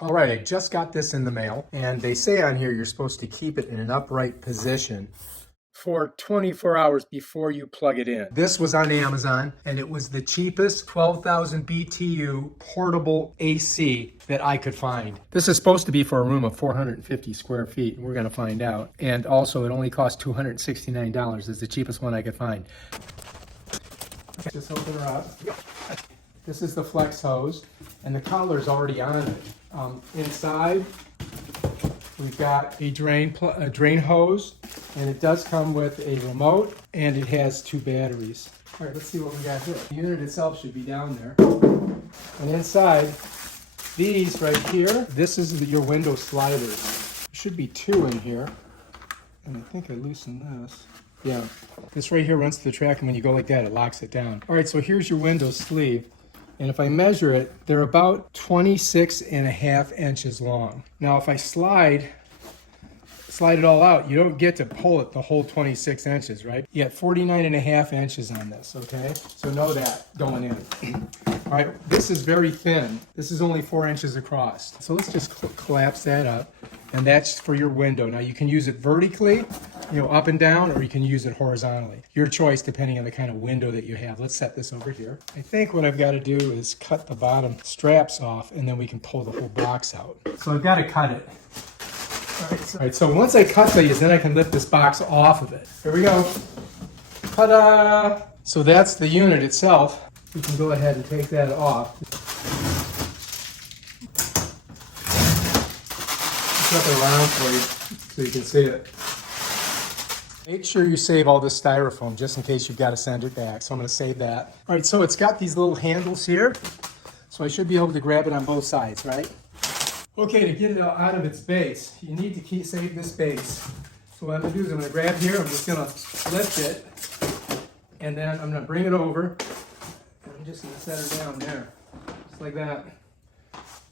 All right, I just got this in the mail, and they say on here you're supposed to keep it in an upright position for 24 hours before you plug it in. This was on Amazon, and it was the cheapest 12,000 BTU portable AC that I could find. This is supposed to be for a room of 450 square feet, and we're gonna find out. And also, it only cost $269. It's the cheapest one I could find. Okay, just open her up. This is the flex hose, and the collar's already on it. Inside, we've got a drain hose, and it does come with a remote, and it has 2 batteries. All right, let's see what we got here. The unit itself should be down there. And inside, these right here, this is your window sliders. There should be 2 in here. And I think I loosened this. Yeah, this right here runs to the track, and when you go like that, it locks it down. All right, so here's your window sleeve. And if I measure it, they're about 26.5 inches long. Now, if I slide it all out, you don't get to pull it the whole 26 inches, right? You got 49.5 inches on this, okay? So know that going in. All right, this is very thin. This is only 4 inches across. So let's just collapse that up. And that's for your window. Now you can use it vertically, up and down, or you can use it horizontally. Your choice depending on the kind of window that you have. Let's set this over here. I think what I've got to do is cut the bottom straps off, and then we can pull the whole box out. So I've got to cut it. All right, so once I cut these, then I can lift this box off of it. Here we go. Ta-da! So that's the unit itself. We can go ahead and take that off. Flip it around for you so you can see it. Make sure you save all this styrofoam just in case you've got to send it back. So I'm going to save that. All right, so it's got these little handles here. So I should be able to grab it on both sides, right? Okay, to get it out of its base, you need to save this base. So what I'm going to do is I'm going to grab here, I'm just going to lift it, and then I'm going to bring it over, and I'm just going to set her down there, just like that.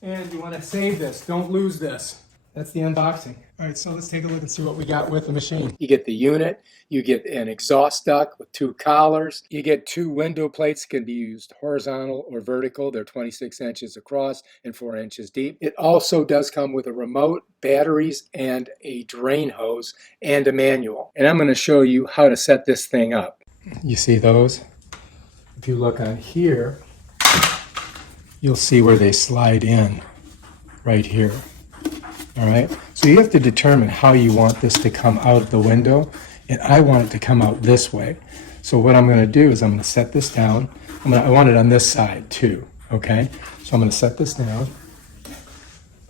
And you want to save this, don't lose this. That's the unboxing. All right, so let's take a look and see what we got with the machine. You get the unit, you get an exhaust duct with 2 collars, you get 2 window plates, can be used horizontal or vertical. They're 26 inches across and 4 inches deep. It also does come with a remote, batteries, and a drain hose, and a manual. And I'm gonna show you how to set this thing up. You see those? If you look on here, you'll see where they slide in, right here. All right, so you have to determine how you want this to come out the window, and I want it to come out this way. So what I'm going to do is I'm going to set this down. I want it on this side too, okay? So I'm going to set this down.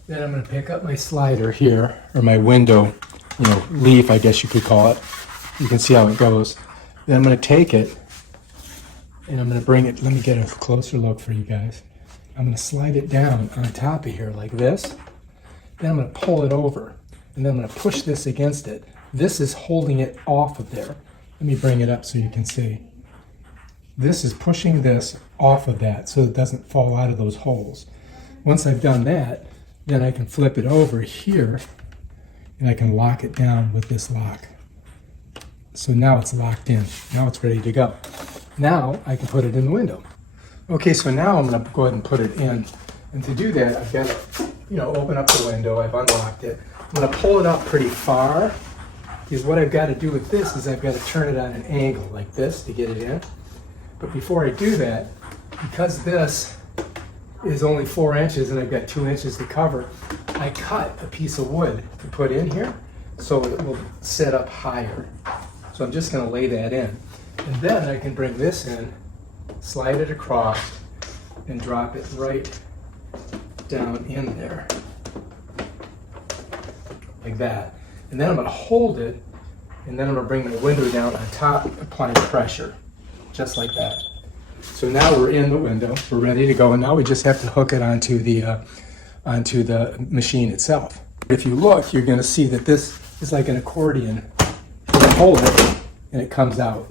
Then I'm going to pick up my slider here, or my window, leaf, I guess you could call it. You can see how it goes. Then I'm going to take it, and I'm going to bring it, let me get a closer look for you guys. I'm going to slide it down on top of here like this. Then I'm going to pull it over, and then I'm going to push this against it. This is holding it off of there. Let me bring it up so you can see. This is pushing this off of that so it doesn't fall out of those holes. Once I've done that, then I can flip it over here, and I can lock it down with this lock. So now it's locked in. Now it's ready to go. Now I can put it in the window. Okay, so now I'm going to go ahead and put it in. And to do that, I've got to open up the window. I've unlocked it. I'm going to pull it up pretty far, because what I've got to do with this is I've got to turn it on an angle like this to get it in. But before I do that, because this is only 4 inches and I've got 2 inches to cover, I cut a piece of wood to put in here so it will sit up higher. So I'm just going to lay that in. And then I can bring this in, slide it across, and drop it right down in there like that. And then I'm going to hold it, and then I'm going to bring the window down on top, applying pressure just like that. So now we're in the window, we're ready to go, and now we just have to hook it onto the machine itself. If you look, you're going to see that this is like an accordion. You can hold it and it comes out.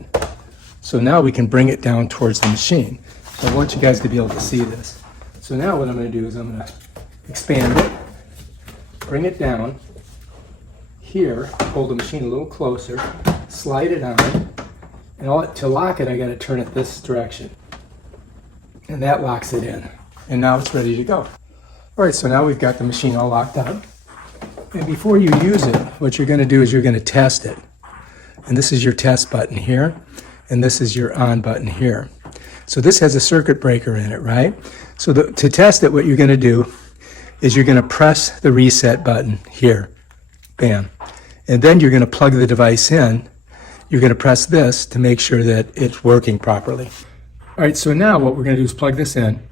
So now we can bring it down towards the machine. So I want you guys to be able to see this. So now what I'm going to do is I'm going to expand it, bring it down here, hold the machine a little closer, slide it on, and to lock it I got to turn it this direction. And that locks it in. And now it's ready to go. All right, so now we've got the machine all locked up. And before you use it, what you're going to do is you're going to test it. And this is your test button here, and this is your on button here. So this has a circuit breaker in it, right? So to test it, what you're going to do is you're going to press the reset button here. Bam. And then you're going to plug the device in. You're going to press this to make sure that it's working properly. All right, so now what we're going to do is plug this in.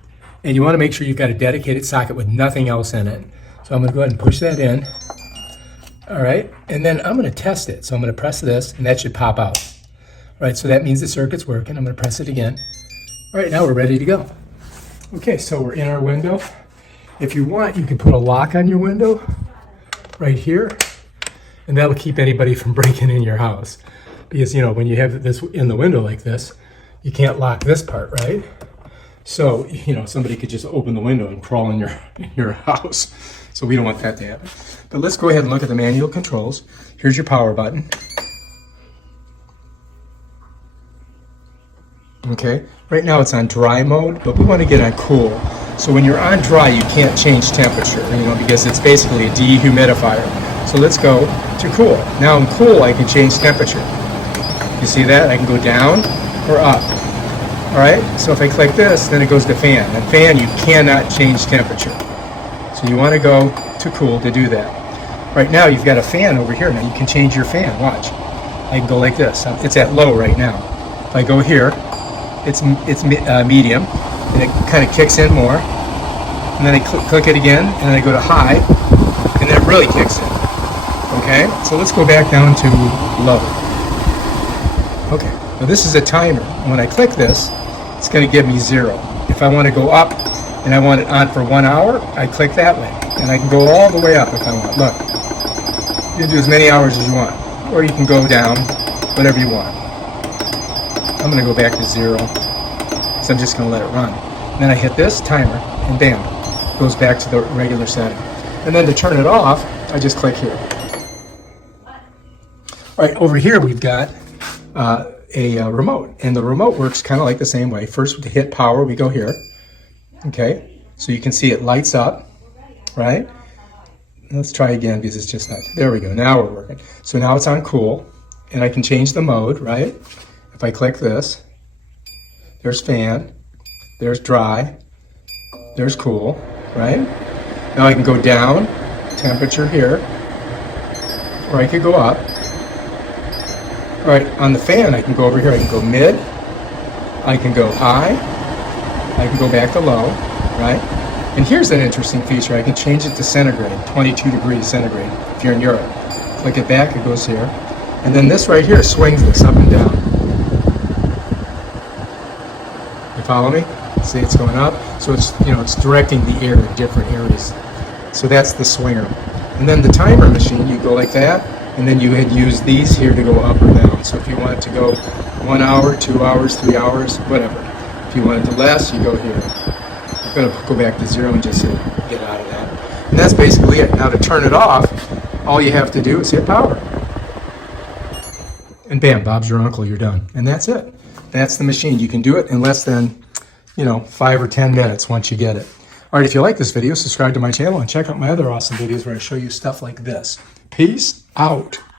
And you want to make sure you've got a dedicated socket with nothing else in it. So I'm going to go ahead and push that in. All right, and then I'm going to test it. So I'm going to press this, and that should pop out. All right, so that means the circuit's working. I'm going to press it again. All right, now we're ready to go. Okay, so we're in our window. If you want, you can put a lock on your window right here, and that'll keep anybody from breaking in your house. Because, you know, when you have this in the window like this, you can't lock this part, right? So, you know, somebody could just open the window and crawl in your house. So we don't want that to happen. But let's go ahead and look at the manual controls. Here's your power button. Okay, right now it's on dry mode, but we want to get on cool. So when you're on dry, you can't change temperature, you know, because it's basically a dehumidifier. So let's go to cool. Now in cool, I can change temperature. You see that? I can go down or up. All right, so if I click this, then it goes to fan. And fan, you cannot change temperature. So you want to go to cool to do that. Right now, you've got a fan over here. Now you can change your fan. Watch. I can go like this. It's at low right now. If I go here, it's medium, and it kind of kicks in more. And then I click it again, and then I go to high, and then it really kicks in. Okay, so let's go back down to low. Okay, now this is a timer. When I click this, it's going to give me 0. If I want to go up and I want it on for 1 hour, I click that way. And I can go all the way up if I want. Look, you can do as many hours as you want. Or you can go down, whatever you want. I'm going to go back to 0. So I'm just going to let it run. And then I hit this timer, and bam, it goes back to the regular setting. And then to turn it off, I just click here. All right, over here we've got a remote, and the remote works kind of like the same way. First, to hit power, we go here. Okay, so you can see it lights up, right? Let's try again because it's just not. There we go. Now we're working. So now it's on cool, and I can change the mode, right? If I click this, there's fan, there's dry, there's cool, right? Now I can go down, temperature here, or I could go up. All right, on the fan, I can go over here. I can go mid, I can go high, I can go back to low, right? And here's an interesting feature. I can change it to centigrade, 22 degrees centigrade, if you're in Europe. Click it back, it goes here. And then this right here swings this up and down. You follow me? See, it's going up. So it's, you know, it's directing the air in different areas. So that's the swinger. And then the timer machine, you go like that, and then you had used these here to go up or down. So if you want it to go 1 hour, 2 hours, 3 hours, whatever. If you want it to less, you go here. I'm going to go back to 0 and just hit get out of that. And that's basically it. Now to turn it off, all you have to do is hit power. And bam, Bob's your uncle, you're done. And that's it. That's the machine. You can do it in less than, 5 or 10 minutes once you get it. All right, if you like this video, subscribe to my channel and check out my other awesome videos where I show you stuff like this. Peace out.